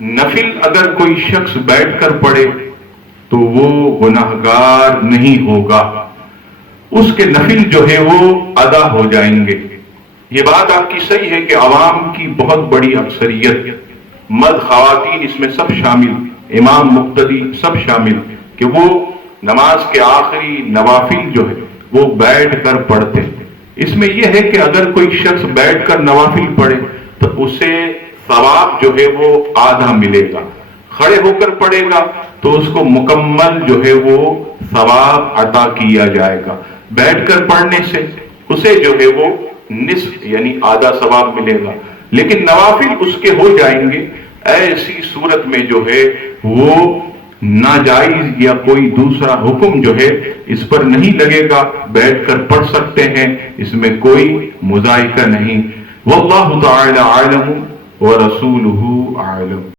نفل اگر کوئی شخص بیٹھ کر پڑھے تو وہ گناہگار نہیں ہوگا، اس کے نفل جو ہے وہ ادا ہو جائیں گے۔ یہ بات آپ کی صحیح ہے کہ عوام کی بہت بڑی اکثریت، مرد خواتین اس میں سب شامل، امام مقتدی سب شامل، کہ وہ نماز کے آخری نوافل جو ہے وہ بیٹھ کر پڑھتے ہیں۔ اس میں یہ ہے کہ اگر کوئی شخص بیٹھ کر نوافل پڑھے تو اسے ثواب جو ہے وہ آدھا ملے گا، کھڑے ہو کر پڑھے گا تو اس کو مکمل جو ہے وہ ثواب عطا کیا جائے گا، بیٹھ کر پڑھنے سے اسے جو ہے وہ نصف یعنی آدھا ثواب ملے گا، لیکن نوافل اس کے ہو جائیں گے۔ ایسی صورت میں جو ہے وہ ناجائز یا کوئی دوسرا حکم جو ہے اس پر نہیں لگے گا، بیٹھ کر پڑھ سکتے ہیں، اس میں کوئی مذائقہ نہیں۔ واللہ تعالی عالم ورسولہ عالم۔